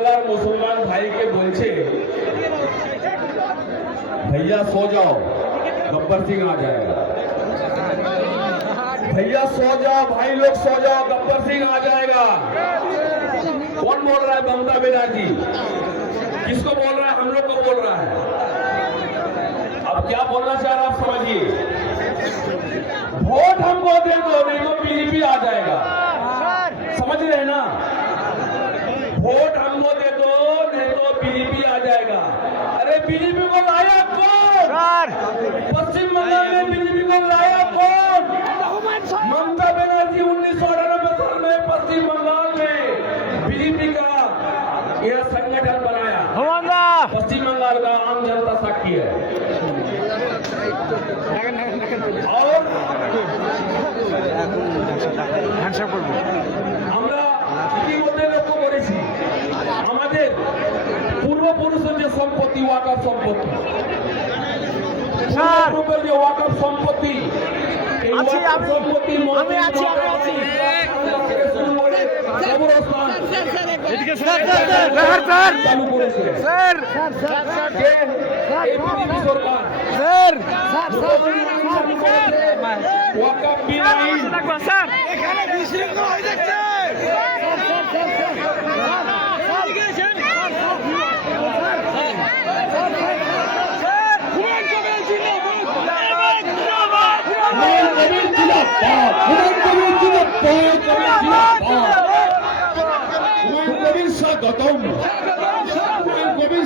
बांग्लार मुसलमान भाई के बोलছে भैया सो जाओ गब्बर सिंह आ जाएगा। भैया सो जाओ, भाई लोग सो जाओ, गब्बर सिंह आ जाएगा। कौन बोल रहा है? ममता बनर्जी। किसको बोल रहा है? हम लोग को बोल रहा है। अब क्या बोलना चाह रहा है आप समझिए। वोट हमको दे दो, नहीं तो बीजेपी आ जाएगा। समझ रहे हैं ना? वोट हमको दे दो, नहीं तो बीजेपी आ जाएगा। अरे बीजेपी को लाया कौन? पश्चिम बंगाल में बीजेपी को लाया कौन? ममता बनर्जी 1998 साल में पश्चिम बंगाल में बीजेपी का यह संगठन बनाया। पश्चिम बंगाल का आम जनता साक्षी है। और আমরা ইতিমধ্যে লক্ষ্য করেছি আমাদের পূর্বপুরুষের যে সম্পত্তি ওয়াকফ সম্পত্তি, পূর্বপুরুষের যে ওয়াকফ সম্পত্তি, এই ওয়াকফ সম্পত্তির মধ্যে শুরু করে কবরস্থান চালু করেছে এই বিজেপি সরকার। ওয়াকফ বিল আইন এখানে বিশৃঙ্খলা হয়ে যাচ্ছে। স্বাগতম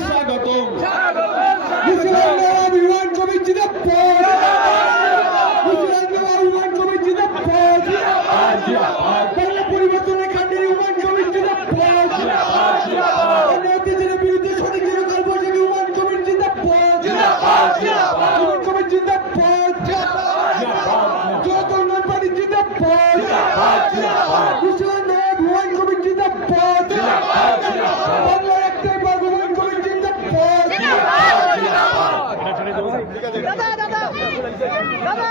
স্বাগতম পরিবর্তনের খান্ডের হুমায়ুন কবির জিন্দাবাদ। অন্যায়ের বিরুদ্ধে সঠিক নিরকাল বৈশাখী হুমায়ুন কবির জিন্দাবাদ। হুমায়ুন কবির জিন্দাবাদ। যত উন্নয়ন পার্টি জিন্দাবাদ। মুসলমান হুমায়ুন কবির জিন্দাবাদ। বাংলার একটাই বাঘ হুমায়ুন কবির জিন্দাবাদ। দাদা